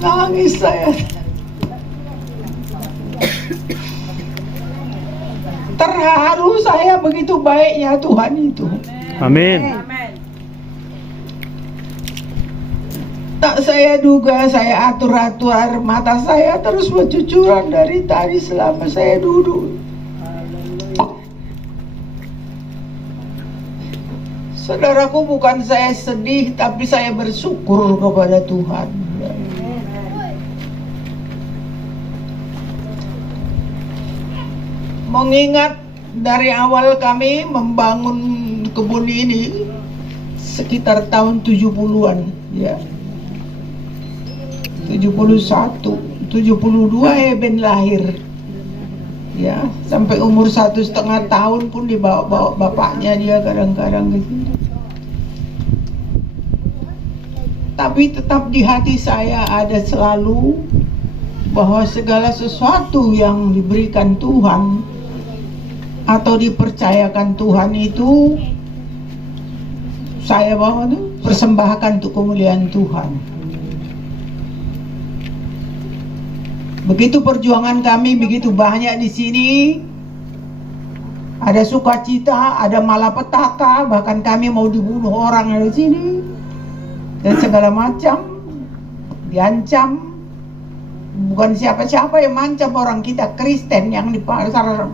Nangis saya. Terharu saya, begitu baiknya Tuhan itu. Amin. Tak saya duga, saya atur-atur air mata saya terus bercucuran dari tadi selama saya duduk. Saudaraku, bukan saya sedih, tapi saya bersyukur kepada Tuhan. Mengingat dari awal kami membangun kebun ini sekitar tahun 70-an, ya. 71, 72 Ben lahir. Ya, sampai umur 1,5 tahun pun dibawa-bawa bapaknya dia kadang-kadang gitu. Tapi tetap di hati saya ada selalu bahwa segala sesuatu yang diberikan Tuhan atau dipercayakan Tuhan itu saya bawa tuh persembahkan untuk kemuliaan Tuhan. Begitu perjuangan kami begitu banyak di sini, ada sukacita, ada malapetaka, bahkan kami mau dibunuh orang dari sini dan segala macam, diancam. Bukan siapa-siapa yang mancam, orang kita Kristen yang di pasar.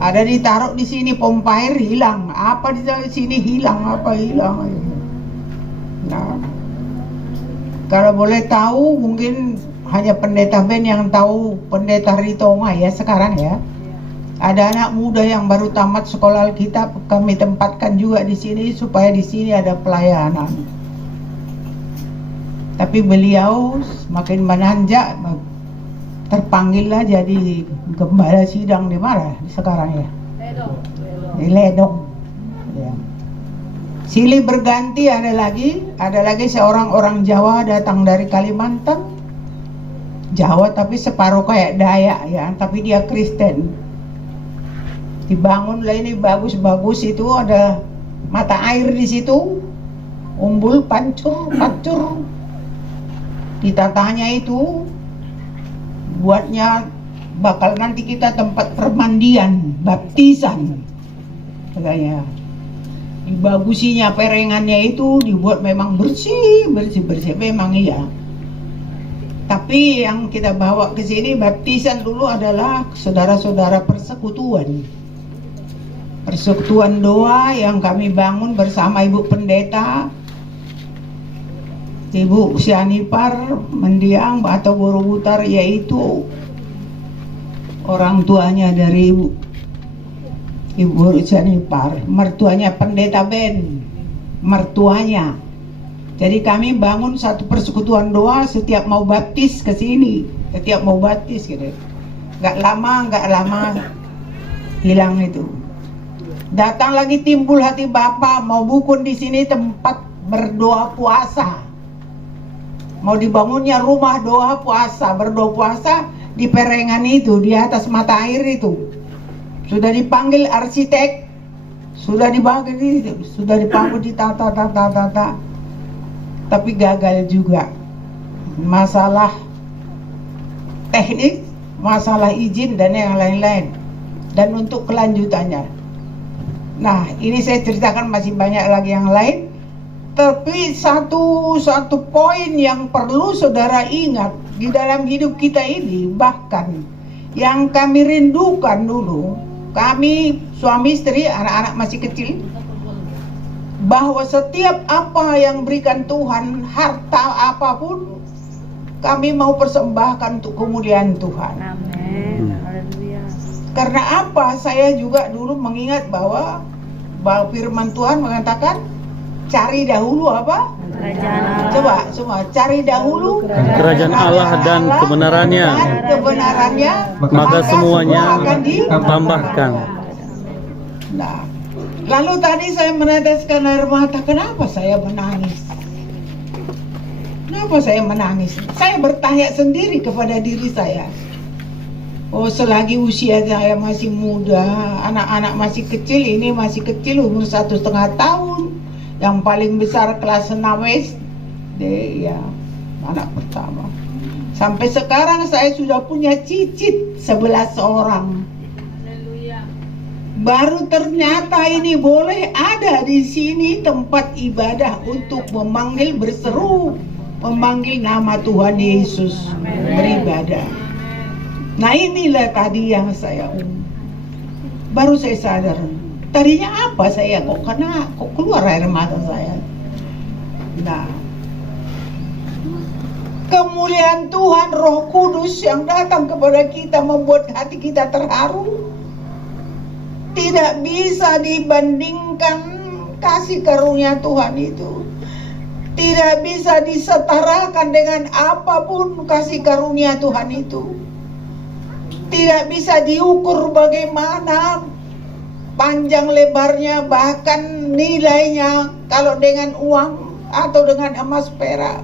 Ada ditaruh di sini pompa air hilang, apa di sini hilang, apa hilang. Nah, kalau boleh tahu mungkin hanya pendeta Ben yang tahu pendeta Ritonga ya sekarang ya. Ada anak muda yang baru tamat sekolah Alkitab, kami tempatkan juga di sini supaya di sini ada pelayanan. Tapi beliau semakin menanjak, terpanggillah jadi gembala sidang di mana sekarang ya? Di Ledong. Ya. Silih berganti, ada lagi seorang orang Jawa datang dari Kalimantan. Jawa tapi separuh kayak Dayak ya, tapi dia Kristen. Dibangunlah ini bagus-bagus, itu ada mata air di situ, umbul pancur. Ditatanya itu buatnya bakal nanti kita tempat permandian, baptisan katanya. Dibagusinya perengannya itu dibuat memang bersih memang iya. Tapi yang kita bawa ke sini baptisan dulu adalah saudara-saudara persekutuan doa yang kami bangun bersama Ibu Pendeta, Ibu Sianipar Mendiang atau Borobutar, yaitu orang tuanya dari Ibu Sianipar, mertuanya Pendeta Ben, mertuanya. Jadi kami bangun satu persekutuan doa setiap mau baptis ke sini, setiap mau baptis gitu. Nggak lama hilang itu. Datang lagi timbul hati Bapak mau bukun di sini tempat berdoa puasa. Mau dibangunnya rumah doa puasa, berdoa puasa di perengan itu, di atas mata air itu. Sudah dipanggil arsitek, sudah dibangun ditata, tapi gagal juga. Masalah teknis, masalah izin dan yang lain-lain. Dan untuk kelanjutannya, nah ini saya ceritakan masih banyak lagi yang lain. Tapi satu poin yang perlu saudara ingat di dalam hidup kita ini, bahkan yang kami rindukan dulu, kami suami istri, anak-anak masih kecil, bahwa setiap apa yang berikan Tuhan, harta apapun, kami mau persembahkan untuk kemuliaan Tuhan. Amin. Haleluya. Karena apa? Saya juga dulu mengingat bahwa firman Tuhan mengatakan, cari dahulu apa? Kerajaan Allah. Coba semua, cari dahulu Kerajaan Allah dan kebenarannya, maka semuanya akan ditambahkan. Nah, lalu tadi saya meneteskan air mata. Kenapa saya menangis? Kenapa saya menangis? Saya bertanya sendiri kepada diri saya. Oh, selagi usia saya masih muda, anak-anak masih kecil, ini masih kecil, umur 1,5 tahun, Yang paling besar kelas 6 SD, ya, anak pertama. Sampai sekarang saya sudah punya cicit 11 orang. Baru ternyata ini boleh ada di sini tempat ibadah untuk memanggil, berseru, memanggil nama Tuhan Yesus, beribadah. Nah inilah tadi yang saya baru saya sadar. Tadinya apa saya kok keluar air mata saya. Nah, kemuliaan Tuhan Roh Kudus yang datang kepada kita membuat hati kita terharu. Tidak bisa dibandingkan kasih karunia Tuhan itu. Tidak bisa disetarakan dengan apapun kasih karunia Tuhan itu. Tidak bisa diukur bagaimana panjang lebarnya, bahkan nilainya kalau dengan uang atau dengan emas perak.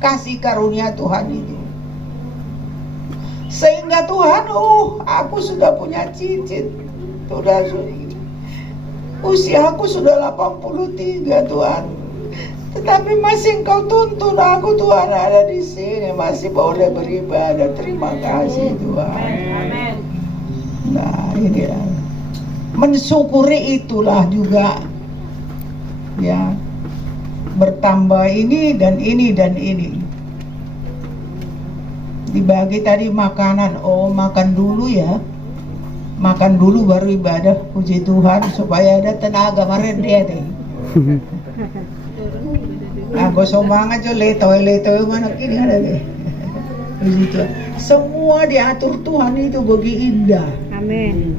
Kasih karunia Tuhan itu. Sehingga Tuhan, aku sudah punya cicit. Sudah usia aku sudah 83 Tuhan, tetapi masih Engkau tuntun aku Tuhan ada di sini, masih boleh beribadah. Terima kasih Tuhan. Nah ini mensyukuri itulah juga ya, bertambah ini dan ini dan ini. Dibagi tadi makanan, makan dulu ya. Makan dulu baru ibadah, puji Tuhan supaya ada tenaga kemarin dia deh. Aku semangat jo letoy mana kini ada deh. Puji Tuhan. Semua diatur Tuhan itu bagi indah. Amin.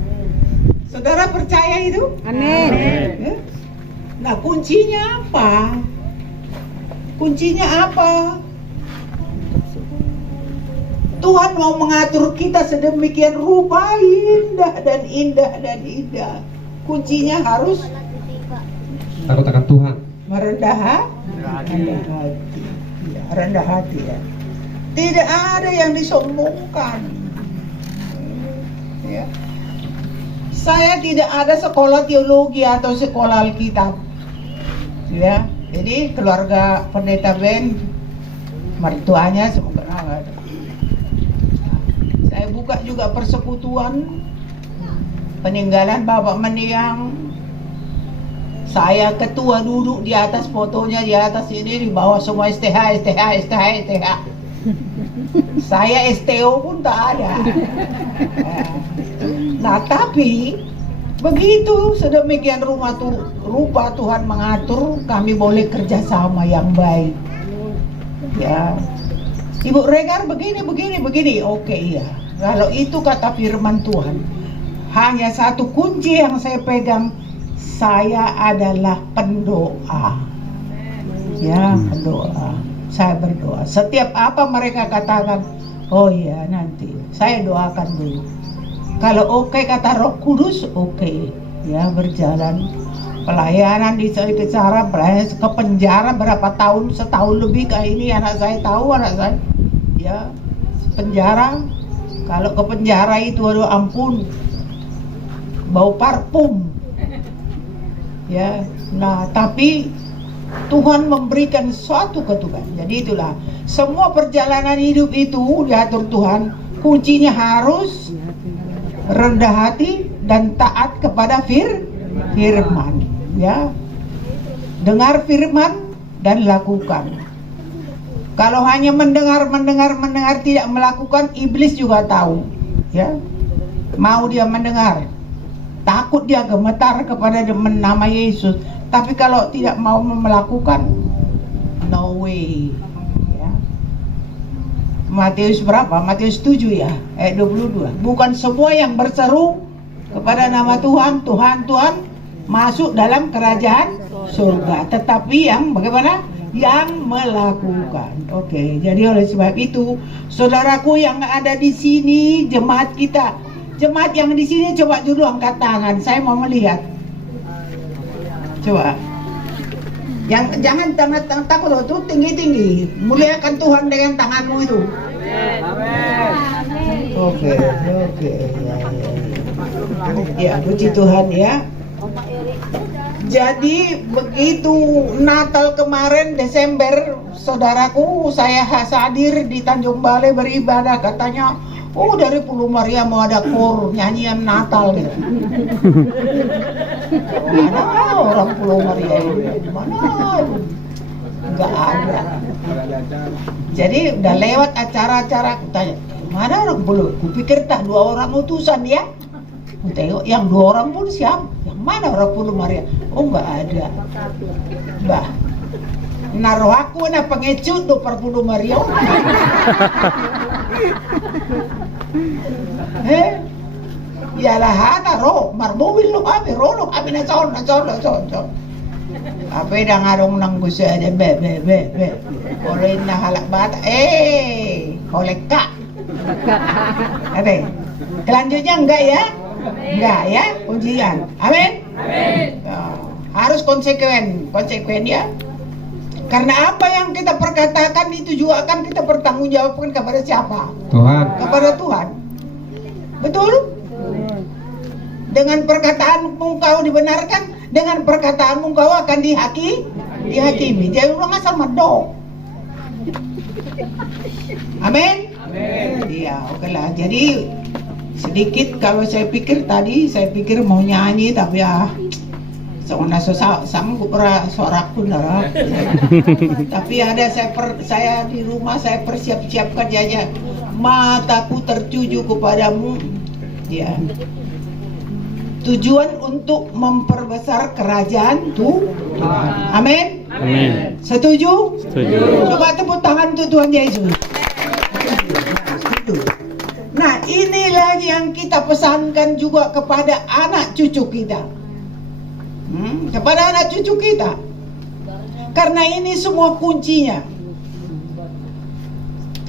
Saudara percaya itu? Amin. Ya? Nah kuncinya apa? Kuncinya apa? Tuhan mau mengatur kita sedemikian rupa, indah dan indah dan indah. Kuncinya harus takut akan Tuhan, merendah hati, ya, rendah hati ya. Tidak ada yang disombongkan. Ya. Saya tidak ada sekolah teologi atau sekolah Alkitab. Ya, jadi keluarga pendeta Ben, mertuanya semoga ada. Saya buka juga persekutuan peninggalan bapak mendiang. Saya ketua duduk di atas fotonya, di atas ini, di bawah semua STH. Saya STO pun tak ada. Nah tapi begitu sedemikian rupa Tuhan mengatur, kami boleh kerjasama yang baik. Ya, Ibu Regar begini. Oke ya. Kalau itu kata firman Tuhan, hanya satu kunci yang saya pegang, saya adalah pendoa. Ya, pendoa. Saya berdoa. Setiap apa mereka katakan, oh iya nanti saya doakan dulu. Kalau oke kata Roh Kudus, oke. Ya, berjalan. Pelayanan di cara pelayanan ke penjara berapa tahun, setahun lebih kayak ini anak saya ya penjara. Kalau ke penjara itu aduh ampun, bau parfum ya. Nah tapi Tuhan memberikan suatu ketukan. Jadi itulah semua perjalanan hidup itu diatur Tuhan. Kuncinya harus rendah hati dan taat kepada firman ya. Dengar firman dan lakukan. Kalau hanya mendengar tidak melakukan, iblis juga tahu ya. Mau dia mendengar, takut dia gemetar kepada nama Yesus, tapi kalau tidak mau melakukan, no way ya. Matius berapa? Matius 7 ya, ayat 22. Bukan semua yang berseru kepada nama Tuhan masuk dalam kerajaan surga, tetapi yang bagaimana? Yang melakukan. Oke, jadi oleh sebab itu, saudaraku yang ada di sini, jemaat kita, jemaat yang di sini, coba dulu angkat tangan. Saya mau melihat. Coba. Yang jangan takut loh, tuh tinggi. Muliakan Tuhan dengan tanganmu itu. Amin. Oke. Ya, puji Tuhan ya. Jadi begitu Natal kemarin Desember, saudaraku, saya hadir di Tanjung Balai beribadah, katanya, oh dari Pulau Maria mau ada kor nyanyian Natal gitu. Mana orang Pulau Maria ini? Mana? Enggak ada. Jadi udah lewat acara-acara, aku tanya, mana orang Pulau? Kupikir tak 2 orang utusan ya. Aku tengok yang 2 orang pun siapa? Yang mana orang Pulau Maria? Oh enggak ada. Bah, naruh aku na pengecut do per Pulau Maria. Yalah hata ro, mar mobil lo kami na son. Apa dah ngarong nang gusto ada be. Oleh na halak bata, oleh kak. Ada. Kelanjutnya enggak ya? Enggak ya, ujian. Amin. Harus konsekuen ya. Karena apa yang kita perkatakan itu juga akan kita pertanggungjawabkan kepada siapa? Tuhan. Kepada Tuhan. Betul? Dengan perkataanmu kau dibenarkan, dengan perkataanmu kau akan dihakimi. Jadi orang asal medok. Amin. Iya, oke lah. Jadi sedikit kalau saya pikir mau nyanyi tapi ya seorang sanggup suaraku darah. Tapi ada saya di rumah saya persiapkan aja. Mataku tertuju kepadamu. Ya. Tujuan untuk memperbesar kerajaan Tuhan. Amin. Setuju? Coba tepuk tangan untuk Tuhan Yesus. Nah, ini lagi yang kita pesankan juga kepada anak cucu kita. Kepada anak cucu kita. Karena ini semua kuncinya.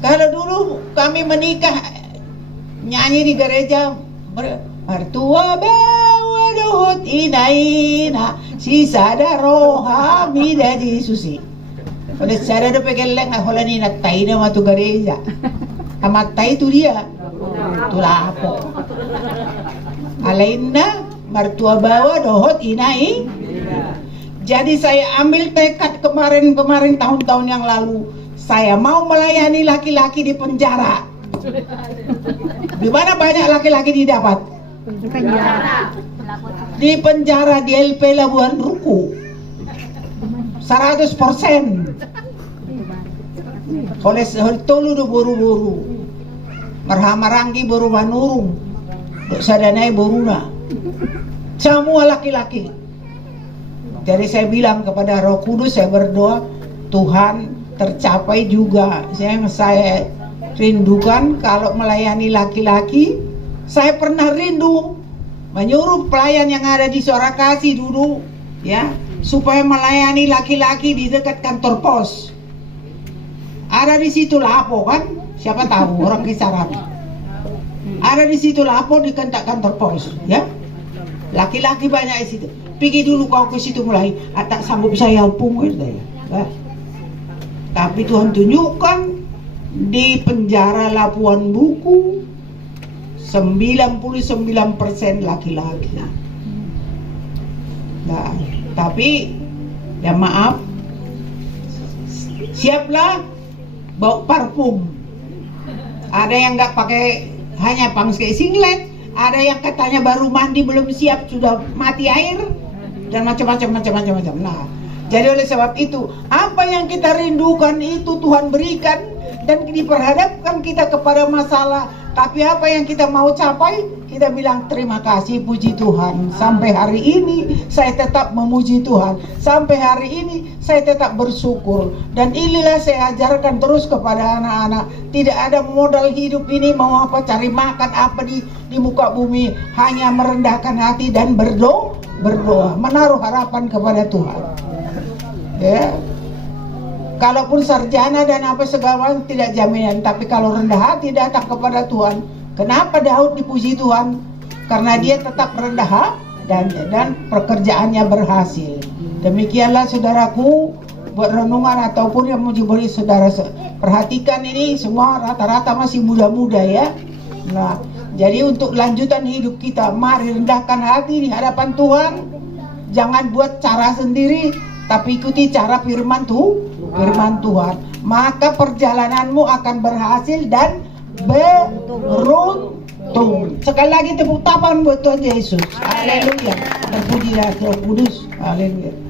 Kalau dulu kami menikah nyanyi di gereja, mertua bawa dohot inaina sisa roha mida di susi. Oleh cara do pegeleng aholani na taina matu gereja. Amatay itu dia. Itulah apa. Alainna mertua bawa dohot inai. Jadi saya ambil tekad kemarin tahun-tahun yang lalu, saya mau melayani laki-laki di penjara. Di mana banyak laki-laki didapat? Di penjara di LP Labuan Ruku. 100%. Oleh tolu do buru-buru. Marhamaranggi buru manurung. Dok sadanai boruna. Semua laki-laki. Jadi saya bilang kepada Roh Kudus, saya berdoa, Tuhan tercapai juga. Saya rindukan kalau melayani laki-laki. Saya pernah rindu menyuruh pelayan yang ada di Suara Kasih dulu, ya, supaya melayani laki-laki di dekat kantor pos. Ada di situ Lapo kan? Siapa tahu orang Kisaran. Ada di situ Lapo di kantor pos, ya. Laki-laki banyak di situ. Pergi dulu kau ke situ mulai. Tak sanggup saya pun ya. Tapi Tuhan tunjukkan di penjara Labuan Buku 99% laki-laki. Nah, tapi ya maaf, siaplah bau parfum. Ada yang nggak pakai, hanya pakai singlet. Ada yang katanya baru mandi belum siap sudah mati air dan macam-macam. Nah, jadi oleh sebab itu apa yang kita rindukan itu Tuhan berikan dan diperhadapkan kita kepada masalah. Tapi apa yang kita mau capai, kita bilang terima kasih, puji Tuhan. Sampai hari ini saya tetap memuji Tuhan. Sampai hari ini saya tetap bersyukur. Dan inilah saya ajarkan terus kepada anak-anak. Tidak ada modal hidup ini mau apa, cari makan apa di muka bumi. Hanya merendahkan hati dan berdoa, menaruh harapan kepada Tuhan. Ya. Kalaupun sarjana dan apa segala tidak jaminan, tapi kalau rendah hati datang kepada Tuhan. Kenapa Daud dipuji Tuhan? Karena dia tetap rendah hati dan pekerjaannya berhasil. Demikianlah saudaraku, buat renungan ataupun yang mau diberi saudara perhatikan ini semua rata-rata masih muda-muda ya. Nah, jadi untuk lanjutan hidup kita, mari rendahkan hati di hadapan Tuhan. Jangan buat cara sendiri, tapi ikuti cara firman Tuhan. Maka perjalananmu akan berhasil dan beruntung. Sekali lagi tepuk tangan buat Tuhan Yesus. Haleluya. Terpujilah Roh Kudus. Haleluya.